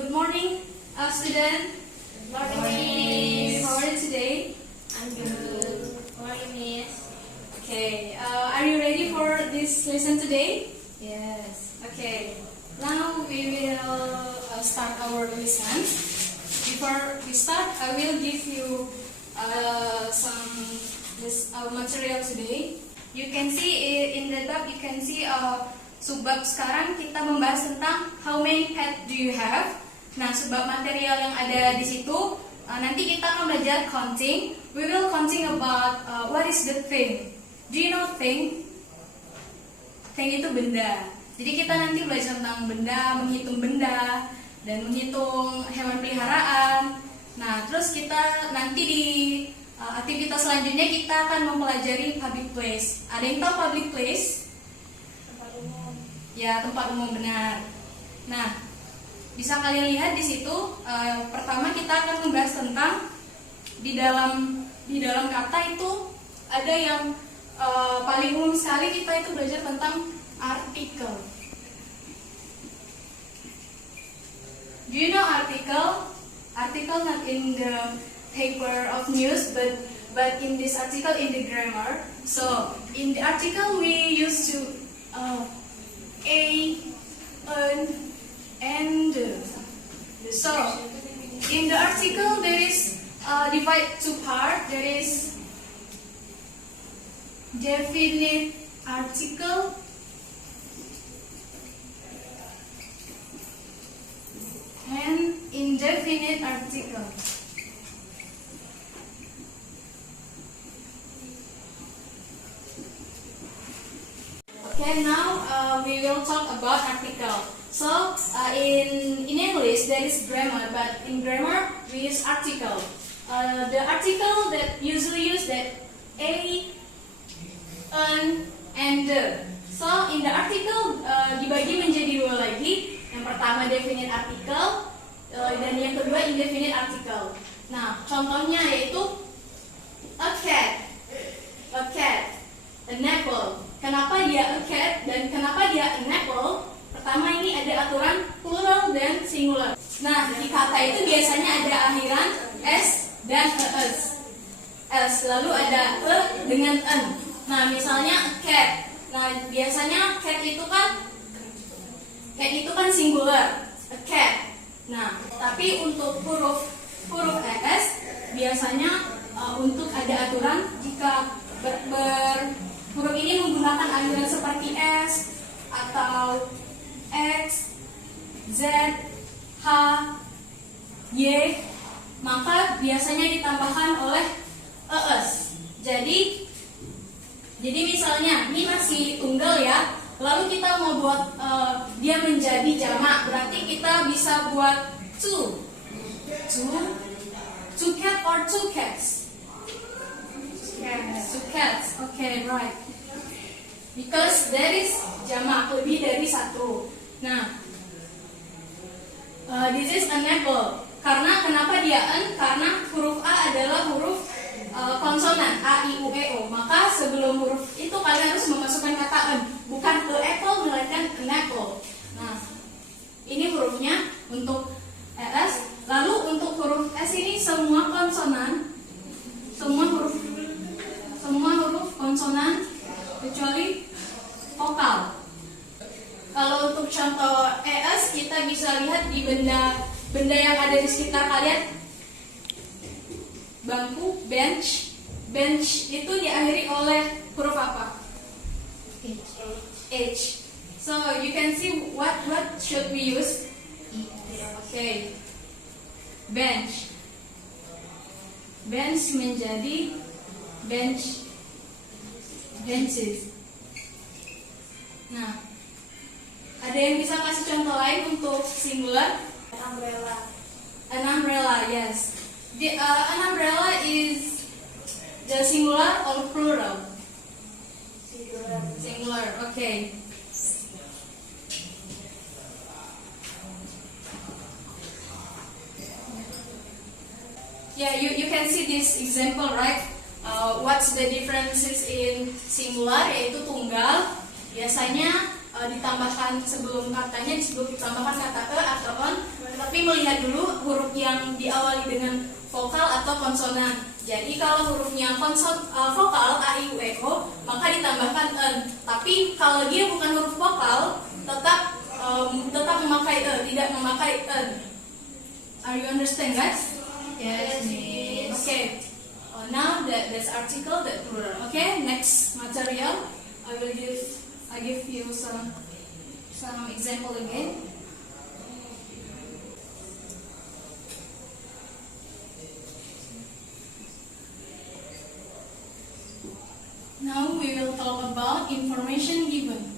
Good morning, student. Good morning. How are you today? I'm good. How are you, Miss? Okay. Are you ready for this lesson today? Yes. Okay. Now we will start our lesson. Before we start, I will give you some material today. You can see in the top. You can see subbab sekarang kita membahas tentang how many pets do you have. Nah, subbab material yang ada di situ nanti kita akan belajar counting. We will counting about what is the thing. Do you know thing? Thing itu benda. Jadi kita nanti belajar tentang benda, menghitung benda, dan menghitung hewan peliharaan. Nah, terus kita nanti di aktivitas selanjutnya kita akan mempelajari public place. Ada yang tahu public place? Tempat umum. Ya, tempat umum, benar. Nah, bisa kalian lihat di situ. Pertama kita akan membahas tentang di dalam kata itu ada yang paling umum sekali, kita itu belajar tentang artikel. Do you know article? Article not in the paper of news, but in this article in the grammar. So in the article we used to a, an, and. So in the article there is divide two part. There is definite article and indefinite article. Okay, now we will talk about article. So in English there is grammar, but in grammar we use article. The article that usually use that a, an, and the. So in the article dibagi menjadi dua lagi. Yang pertama definite article dan yang kedua indefinite article. Nah, contohnya yaitu a cat, an apple. Kenapa dia a cat dan kenapa dia an apple? Pertama, ini ada aturan plural dan singular. Nah, di kata itu biasanya ada akhiran s dan es. Lalu ada e dengan n. Nah, misalnya a cat. Nah, biasanya cat itu kan singular, a cat. Nah, tapi untuk huruf es biasanya untuk ada aturan jika huruf ini menggunakan akhiran seperti s atau x, z, h, y, maka biasanya ditambahkan oleh es. Jadi misalnya ini masih tunggal ya, lalu kita mau buat dia menjadi jamak, berarti kita bisa buat two cat or two cats. Two cats. Okay, right. Because there is jamak, lebih dari satu. Nah, this is an apple. Kenapa dia an? Karena huruf a adalah huruf konsonan a, i, u, e, o. Maka sebelum huruf itu kalian harus memasukkan kata an, bukan a apple melainkan an apple. Nah, ini hurufnya untuk es. Lalu untuk huruf s ini semua huruf konsonan kecuali vokal. Kalau untuk contoh es, kita bisa lihat di benda yang ada di sekitar kalian. Bangku, bench itu diakhiri oleh huruf apa? H. So you can see what should we use? Okay. Benches menjadi benches. Nah, ada yang bisa kasih contoh lain untuk singular? An umbrella, yes. An umbrella is the singular or plural? Singular. Okay. Yeah, you can see this example, right? What's the differences in singular, yaitu tunggal. Biasanya ditambahkan sebelum katanya, sebelum ditambahkan kata e atau on, tapi melihat dulu huruf yang diawali dengan vokal atau konsonan. Jadi kalau hurufnya vokal a, i, u, e, o, maka ditambahkan en. Tapi kalau dia bukan huruf vokal, tetap memakai e, tidak memakai en. Are you understand, guys? Yes, Miss. Okay. Now that's article, that plural. Okay. Next material, I give you some example again. Now we will talk about information given.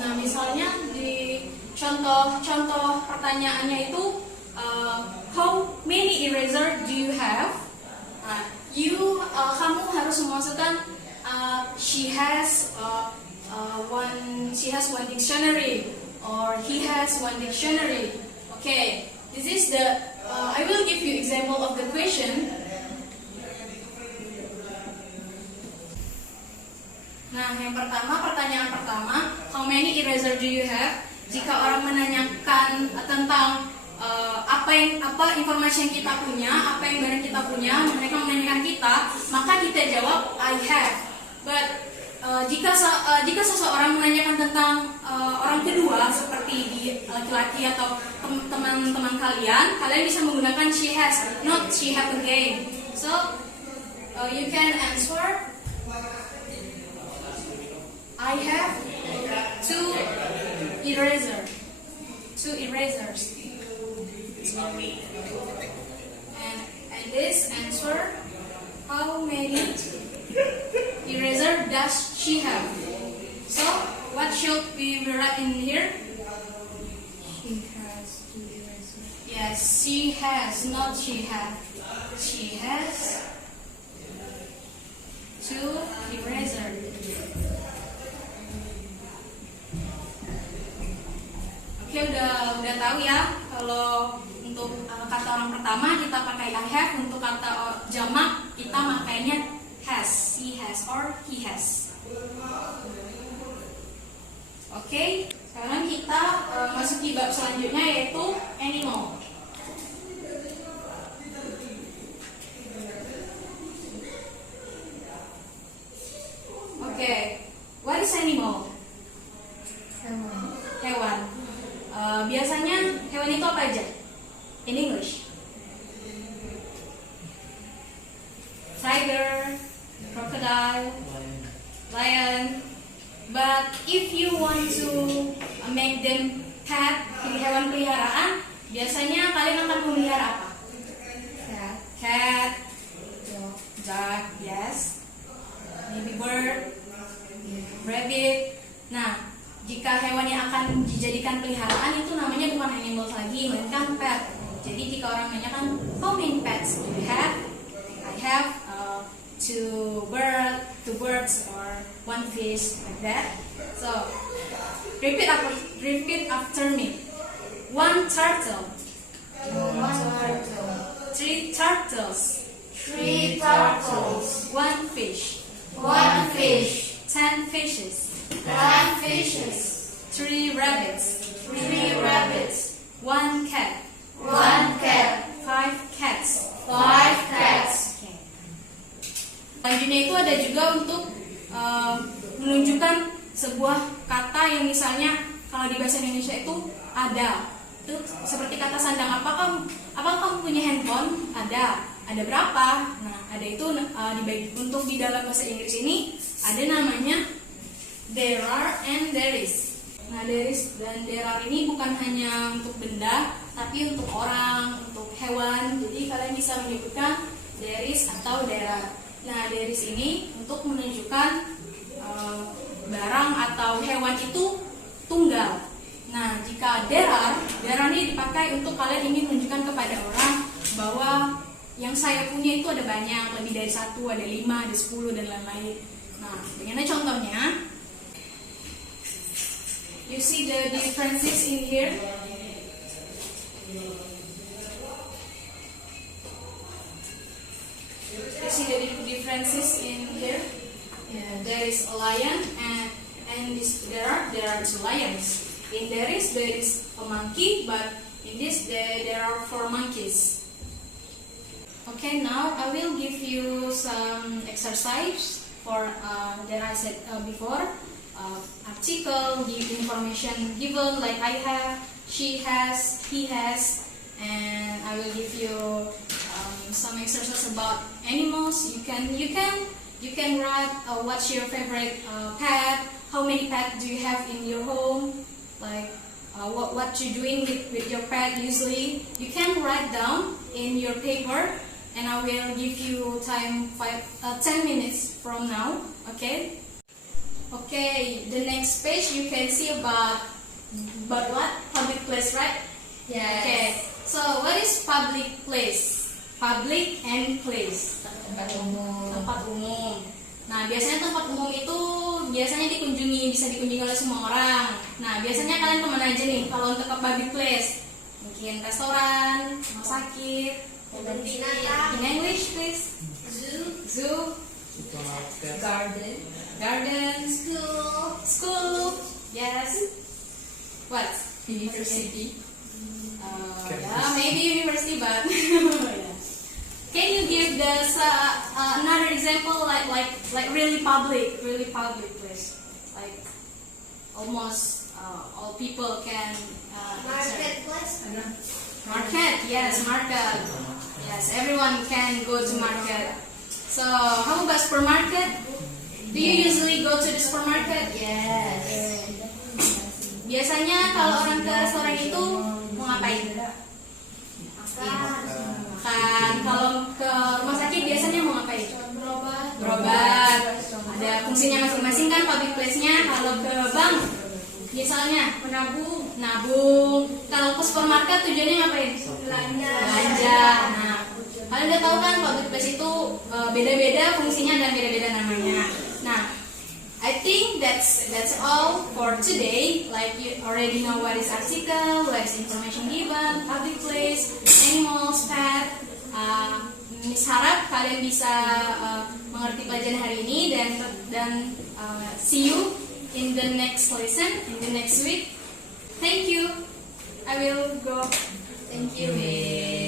Nah, misalnya di contoh pertanyaannya itu how many eraser do you have? Nah, kamu harus memasukkan she has one dictionary or he has one dictionary. Okay, this is the I will give you example of the question. Nah, yang pertama, pertanyaan pertama, how many eraser do you have? Jika orang menanyakan tentang apa informasi yang kita punya, apa yang barang kita punya, mereka menanyakan kita, maka kita jawab I have. But jika seseorang menanyakan tentang orang kedua, seperti di laki-laki atau teman-teman kalian bisa menggunakan she has, not she have again. So you can answer I have two erasers. And this answer, how many eraser does she have? So what should we write in here? She has two erasers. Yes, she has, not she have. She has two erasers. Oke, udah tahu ya kalau untuk kata orang pertama kita pakai I have, untuk kata jamak kita makainya has, she has or he has. Oke, sekarang kita masuki bab selanjutnya yaitu animal. Oke, what is animal? Hewan. Biasanya hewan itu apa aja? In English, tiger, crocodile, lion. But if you want to make them pet, hewan peliharaan, biasanya kalian akan memelihara apa? Cat, dog, yes. Maybe bird, rabbit. Nah, jika hewan yang akan dijadikan peliharaan itu namanya bukan animals lagi, melainkan pet. Jadi jika orang menanyakan how many pets do you have? I have two birds or one fish, like that. So repeat after me. One turtle. Three turtles. One fish. 10 fishes. 3 rabbits. 1 cat. 5 cats. Okay. Selanjutnya itu ada juga untuk menunjukkan sebuah kata yang misalnya kalau di bahasa Indonesia itu ada. Itu seperti kata sandang. Apakah kamu punya handphone? Ada berapa? Nah, ada itu dibagi untuk di dalam bahasa Inggris ini ada namanya there are and there is. Nah, there is dan there are ini bukan hanya untuk benda, tapi untuk orang, untuk hewan. Jadi kalian bisa menyebutkan there is atau there are. Nah, there is ini untuk menunjukkan barang atau hewan itu tunggal. Nah, jika there are ini dipakai untuk kalian ingin menunjukkan kepada orang bahwa yang saya punya itu ada banyak, lebih dari 1, ada 5, ada 10 dan lain-lain. Nah, bagaimana contohnya? You see the differences in here. You see the differences in here? Yes. There is a lion and there are two lions. In there is a monkey, but in this there are four monkeys. Okay, now I will give you some exercise for that I said before. Article, give information given like I have, she has, he has, and I will give you some exercise about animals. You can write what's your favorite pet, how many pets do you have in your home, like what you doing with your pet usually. You can write down in your paper, and I will give you time 10 minutes from now. Okay. Okay, the next page you can see about what? Public place, right? Yes. Okay, so what is public place? Public and place. Tempat umum. Tempat umum. Nah, biasanya tempat umum itu biasanya bisa dikunjungi oleh semua orang. Nah, biasanya kalian kemana aja nih kalau untuk ke public place? Mungkin restoran, rumah sakit, Kebun binatang. in English please. Zoo, garden, school, yes. What? University. Yeah, maybe university, but yeah. Can you give us another example, like really public place, like almost all people can. Marketplace. Market, yes, market. Yes, everyone can go to market. So, how about supermarket? Do you usually go to the supermarket? Yes. Biasanya kalau orang ke restoran itu mau ngapain? Makan. Kalau ke rumah sakit biasanya mau ngapain? Berobat. Ada fungsinya masing-masing kan public place-nya. Kalau ke bank misalnya nabung. Kalau ke supermarket tujuannya ngapain? Belanja. Nah, kalian udah tahu kan public place itu beda-beda fungsinya dan beda-beda namanya. Nah, I think that's all for today. Like you already know what is article, what is information given, public place, animals, pet. Miss harap kalian bisa mengerti pelajaran hari ini dan see you in the next lesson in the next week. Thank you. I will go. Thank you, Miss.